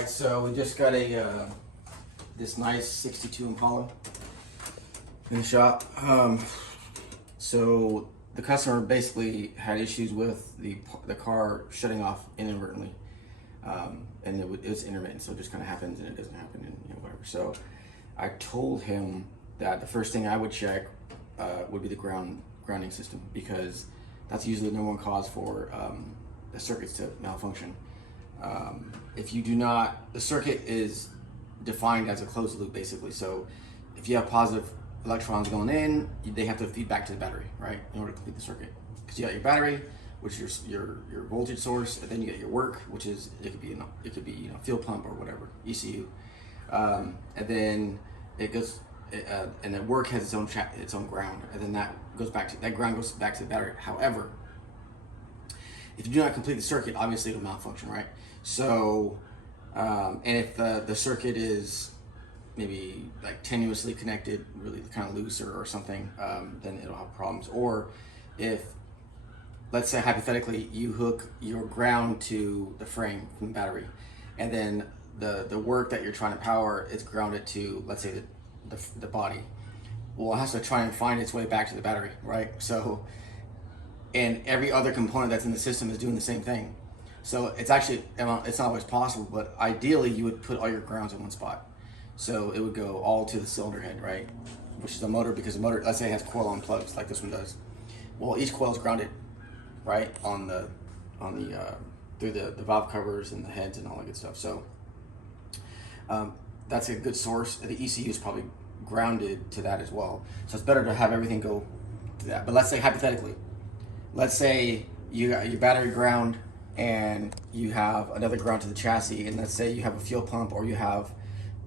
right, so we just got a this nice 62 Impala in the shop. So the customer basically had issues with the car shutting off inadvertently, and it was intermittent, so it just kind of happens and it doesn't happen, and whatever. So I told him that the first thing I would check would be the grounding system, because that's usually the number one cause for the circuits to malfunction. If you do not, the circuit is defined as a closed loop basically. So if you have positive electrons going in, they have to feed back to the battery, right, in order to complete the circuit. Because you got your battery, which is your voltage source, and then you get your work, which is it could be fuel pump or whatever, ECU, and then it goes, and the work has its own ground, and then that ground goes back to the battery. However, if you do not complete the circuit, obviously it'll malfunction, right? So, and if the circuit is maybe like tenuously connected, really kind of loose or something, then it'll have problems. Or if, let's say hypothetically, you hook your ground to the frame from the battery, and then the work that you're trying to power is grounded to, let's say, the body. Well, it has to try and find its way back to the battery, right? So, and every other component that's in the system is doing the same thing. So it's actually, it's not always possible, but ideally you would put all your grounds in one spot. So it would go all to the cylinder head, right? Which is the motor, because the motor, let's say it has coil-on plugs like this one does. Well, each coil is grounded, right, through the valve covers and the heads and all that good stuff. So that's a good source. The ECU is probably grounded to that as well. So it's better to have everything go to that. But let's say hypothetically, let's say you got your battery ground and you have another ground to the chassis, and let's say you have a fuel pump, or you have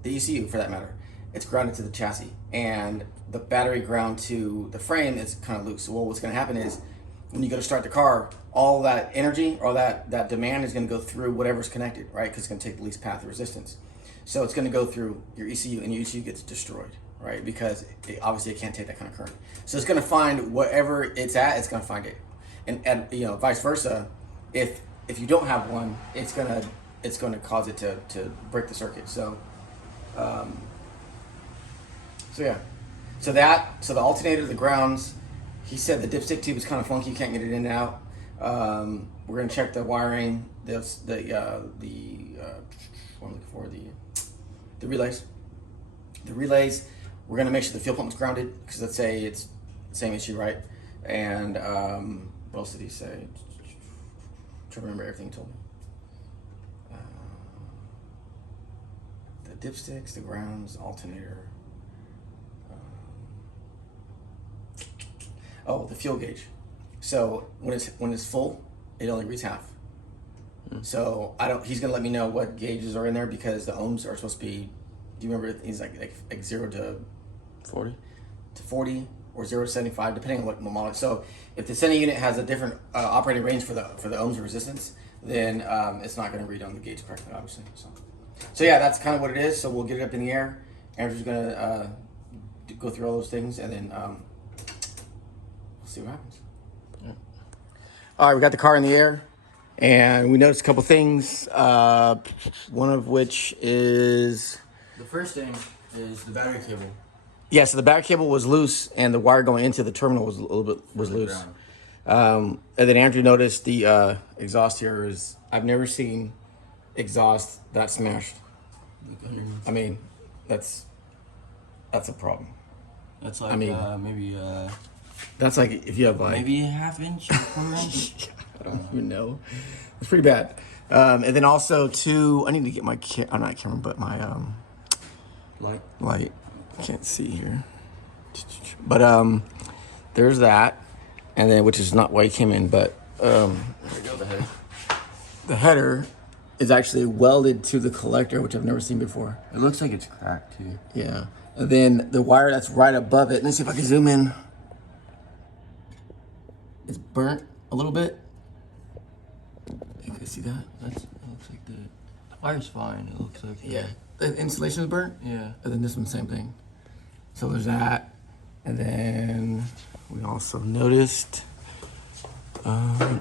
the ECU for that matter, it's grounded to the chassis, and the battery ground to the frame is kind of loose. So what's going to happen is, when you go to start the car, all that energy or that demand is going to go through whatever's connected, right? Because it's going to take the least path of resistance. So it's going to go through your ECU, and your ECU gets destroyed, right? Because obviously it can't take that kind of current. So it's going to find whatever it's at, it's going to find it, and vice versa. If you don't have one, it's gonna cause it to break the circuit. So, yeah. So the alternator, the grounds. He said the dipstick tube is kind of funky. You can't get it in and out. We're gonna check the wiring. What I'm looking for, the relays. The relays. We're gonna make sure the fuel pump is grounded, because let's say it's the same issue, right? And what else did he say? To remember everything he told me. The dipsticks, the grounds, alternator. The fuel gauge. So when it's full, it only reads half. So he's gonna let me know what gauges are in there, because the ohms are supposed to be. Do you remember? He's like 0 to 40. To 40, or 0 to 75, depending on what model. So if the sending unit has a different operating range for the ohms of resistance, then it's not going to read on the gauge correctly, obviously. So yeah, that's kind of what it is. So we'll get it up in the air. Andrew's going to go through all those things, and then we'll see what happens. Yeah. All right, we got the car in the air, and we noticed a couple things. One of which is, The first thing is the battery cable. Yeah, so the battery cable was loose, and the wire going into the terminal was loose. And then Andrew noticed the exhaust here is, I've never seen exhaust that smashed. I mean, that's a problem. That's like, maybe that's like if you have like maybe a half inch or quarter inch. I don't even know. It's pretty bad. And then also I need to get my not camera, but my light. Can't see here, but there's that, and then, which is not why he came in, but There we go, the header. The header is actually welded to the collector, which I've never seen before. It looks like it's cracked too. Yeah, and then the wire that's right above it, let's see if I can zoom in. It's burnt a little bit. You can see that? It looks like the wire's fine. It looks like the insulation is burnt. Yeah. And then this one, same thing. So there's that, and then we also noticed on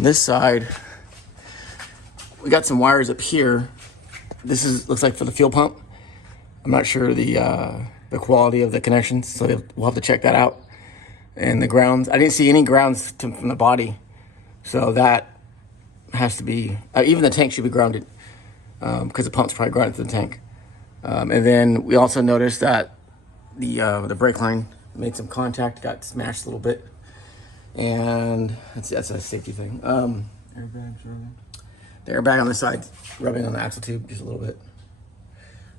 this side we got some wires up here. This looks like for the fuel pump. I'm not sure the quality of the connections, so we'll have to check that out. And the grounds, I didn't see any grounds from the body, so that has to be, even the tank should be grounded, because the pump's probably grounded to the tank. And then we also noticed that the brake line made some contact, got smashed a little bit, and that's a safety thing. Airbags rubbing. The airbag on the side rubbing on the axle tube just a little bit.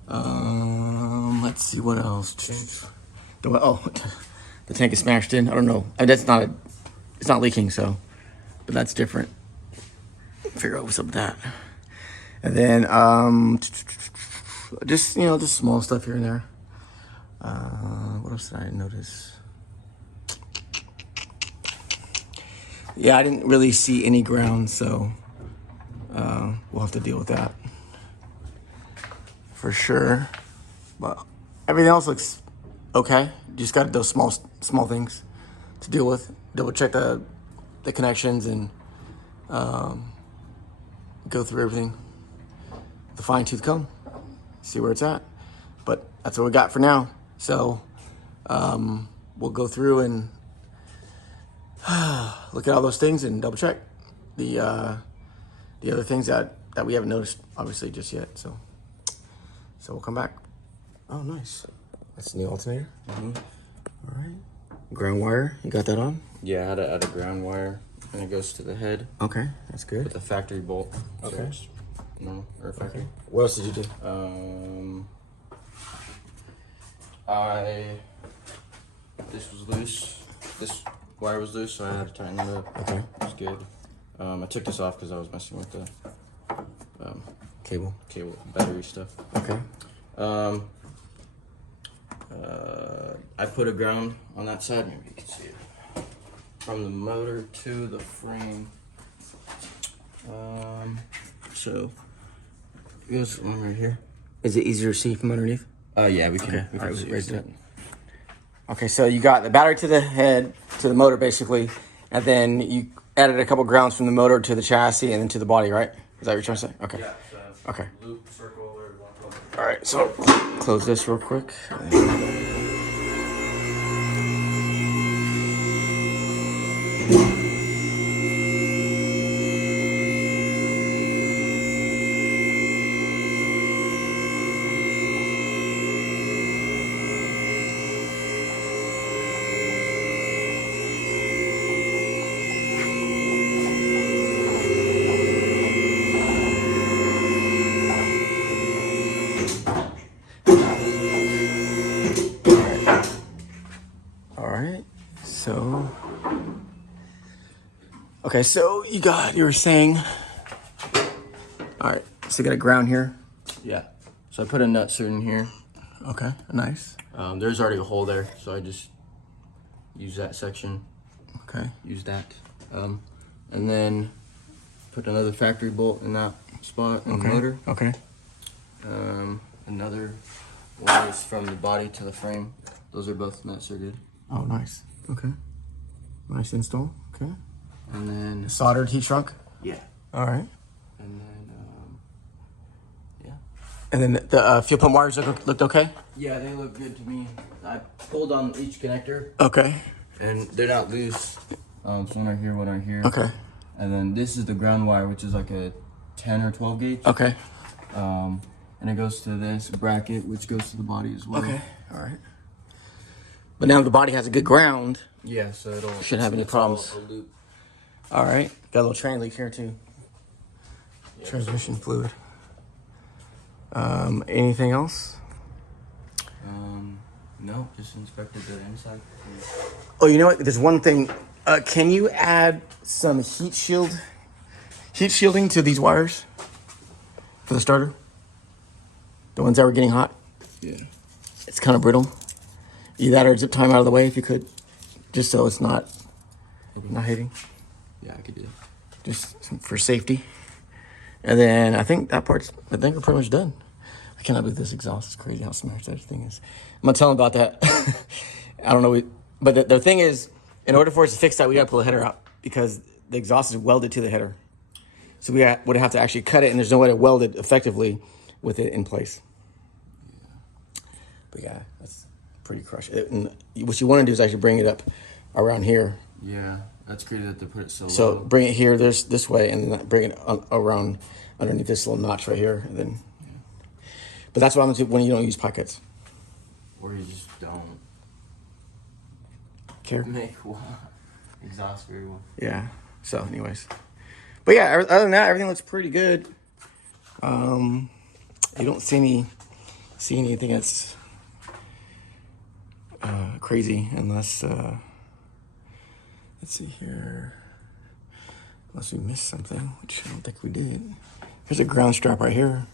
Let's see what else. The tank is smashed in. I don't know. It's not leaking, so, but that's different. Figure out what's up with that. And then just small stuff here and there. What else did I notice? Yeah, I didn't really see any ground, so we'll have to deal with that for sure. But everything else looks okay. Just got those small things to deal with. Double check the connections and go through everything. The fine tooth comb, see where it's at. But that's what we got for now. So we'll go through and look at all those things and double check the other things that we haven't noticed, obviously, just yet. So we'll come back. Oh, nice. That's the new alternator. Mm-hmm. All right. Ground wire, you got that on? Yeah, I had to add a ground wire, and it goes to the head Okay, that's good. with a factory bolt. Okay. So it's normal, or factory. Okay. What else did you do? This was loose. This wire was loose, so I had to tighten it up. Okay. It's good. I took this off because I was messing with the Cable. battery stuff. Okay. I put a ground on that side. Maybe you can see it. From the motor to the frame. So it goes on right here. Is it easier to see from underneath? Yeah, we can. Okay. We All right, see raise it. it up. Okay, so you got the battery to the head, to the motor, basically, and then you added a couple grounds from the motor to the chassis and then to the body, right? Is that what you're trying to say? Okay. Yeah. So Okay. loop, circle, or one. All right, so close this real quick. All right, so okay, so you were saying, all right, so you got a ground here. Yeah. So I put a nut in here. Okay, nice. There's already a hole there, so I just use that section. Okay, Use that, and then put another factory bolt in that spot in the motor. okay, Another one is from the body to the frame. Those are both nuts are good. oh, nice. Okay, nice install. Okay, And then soldered heat shrunk. yeah, All right, and then yeah. and then the fuel pump wires looked okay. Yeah, they look good to me. I pulled on each connector, Okay, and they're not loose. So one right here, one right here. okay, And then this is the ground wire, which is like a 10 or 12 gauge. okay, And it goes to this bracket, which goes to the body as well. okay. All right. But now the body has a good ground. Yeah, so it'll Shouldn't have any it's all problems. a loop. All right. Got a little train leak here too. Yeah. Transmission fluid. Anything else? No, just inspected the inside. Oh, you know what? There's one thing. Can you add some heat shielding to these wires for the starter? The ones that were getting hot. Yeah. It's kind of brittle. Either that or zip tie 'em out of the way if you could, just so it's not hitting. Yeah, I could do that. Just for safety. And then I think we're pretty much done. I cannot believe this exhaust is crazy how smashed that thing is. I'm gonna tell them about that. I don't know, but the thing is, in order for us to fix that, we gotta pull the header out because the exhaust is welded to the header. So would have to actually cut it, and there's no way to weld it effectively with it in place. But yeah, that's pretty crush. And what you want to do is actually bring it up around here. Yeah, that's crazy that they put it so So low. bring it here, this way, and then bring it around underneath this little notch right here, and then. But that's what I'm gonna do when you don't use pockets. Or you just don't Care. make one. Exhaust very well. Yeah. So, anyways, but yeah, other than that, everything looks pretty good. You don't see anything that's crazy unless let's see here, unless we missed something, which I don't think we did. Here's a ground strap right here,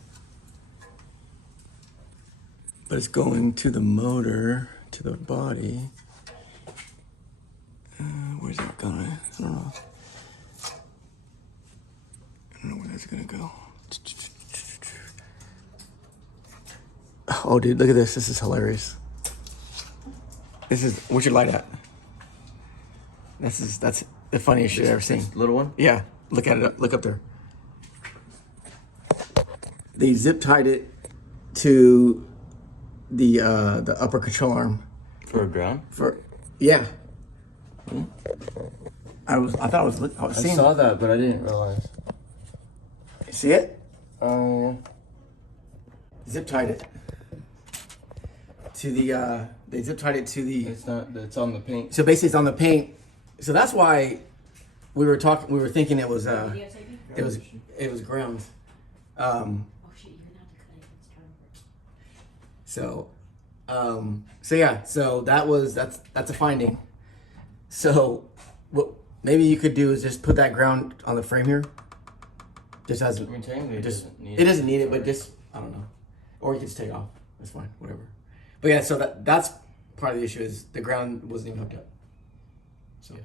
but it's going to the motor, to the body. Where's that going? I don't know. I don't know where that's gonna go. Oh, dude, look at this. This is hilarious. What's your light at? That's the funniest shit I've ever seen. Little one? Yeah, look at it. Look up there. They zip tied it to the upper control arm. For a ground? Yeah. I thought I was I seeing. saw that, but I didn't realize. See it? They Zip tied it to the. They zip tied it to the. it's not. It's on the paint. So basically, it's on the paint. So that's why we were talking. We were thinking it was. It was ground. Oh shit, you're gonna have to cut it. It's trying to work. So yeah. So that's a finding. So what maybe you could do is just put that ground on the frame here. Just as I mean, technically, it just doesn't need it doesn't need it, but just I don't know, or you can just take it off. That's fine, whatever. But yeah, so that's part of the issue is the ground wasn't even hooked up. So,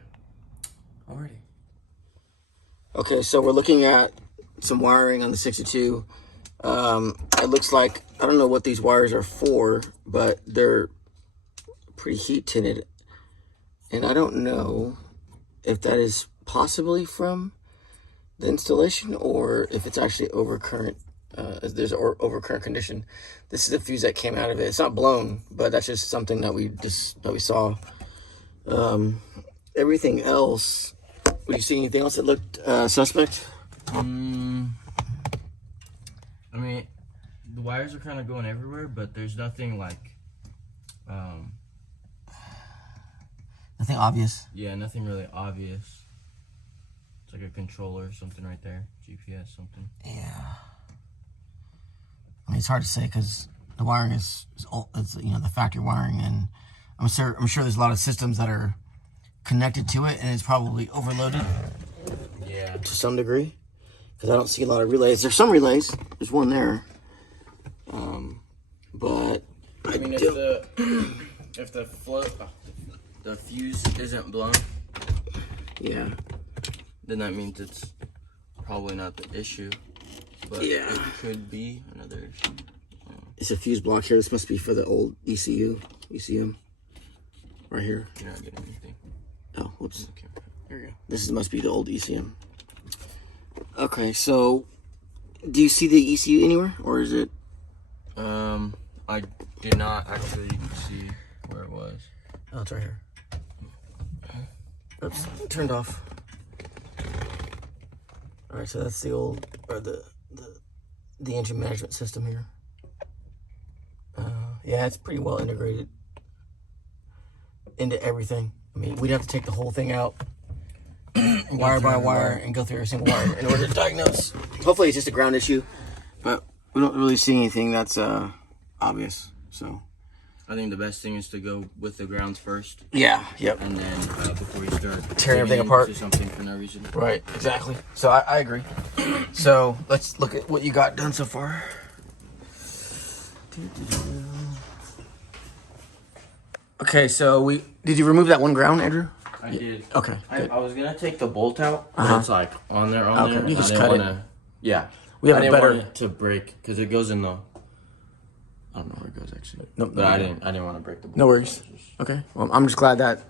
alrighty. Okay, so we're looking at some wiring on the 62. It looks like I don't know what these wires are for, but they're pretty heat tinted, and I don't know if that is possibly from the installation or if it's actually overcurrent. There's an overcurrent condition. This is the fuse that came out of it. It's not blown, but that's just something that we saw. Everything else. Would you see anything else that looked suspect? I mean, the wires are kind of going everywhere, but there's nothing like, Nothing obvious. yeah, nothing really obvious. It's like a controller or something right there, GPS something. Yeah. I mean, it's hard to say because the wiring is old, it's the factory wiring, and I'm sure there's a lot of systems that are connected to it, and it's probably overloaded Yeah. to some degree. Because I don't see a lot of relays. There's some relays. There's one there. But I mean, if the fuse isn't blown, yeah. then that means it's probably not the issue. But Yeah. it could be another issue. It's a fuse block here. This must be for the old ECM. Right here. You're not getting anything. Oh, whoops. Okay. There you go. This must be the old ECM. Okay, so do you see the ECU anywhere, or is it? I did not actually see where it was. Oh, it's right here. Oops, turned off. All right, so that's the old, or the engine management system here. Yeah, it's pretty well integrated into everything. I mean, we'd have to take the whole thing out, wire by wire, and go through every single wire in order to diagnose. Hopefully, it's just a ground issue, but we don't really see anything that's obvious. So, I think the best thing is to go with the grounds first, yeah, yep. and then before you start Tearing everything digging apart. into something for no reason. Right, exactly. So I agree. So let's look at what you got done so far. Okay, so did you remove that one ground, Andrew? I did. Okay, good. I was gonna take the bolt out, but Uh-huh. it's like on there. Okay, you and just I cut didn't it. wanna- Yeah, We have I a didn't better. want it to break because it goes in the. I don't know where it goes actually. No, But I didn't want to break the bolt. No worries. Okay. Well, I'm just glad that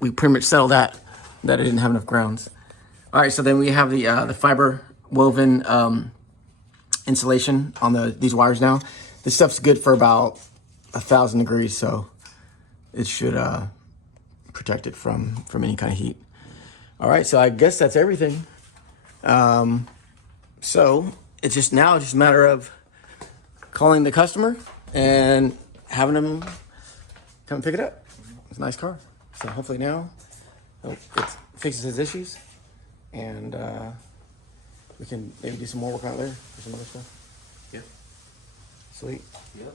we pretty much settled that it didn't have enough grounds. All right. So then we have the fiber woven insulation on these wires now. This stuff's good for about 1,000 degrees, so it should protect it from any kind of heat. All right, so I guess that's everything. So it's just a matter of calling the customer and having them come pick it up. It's a nice car. So hopefully now it fixes his issues, and we can maybe do some more work on it later or some other stuff. Yeah. Sweet. Yep.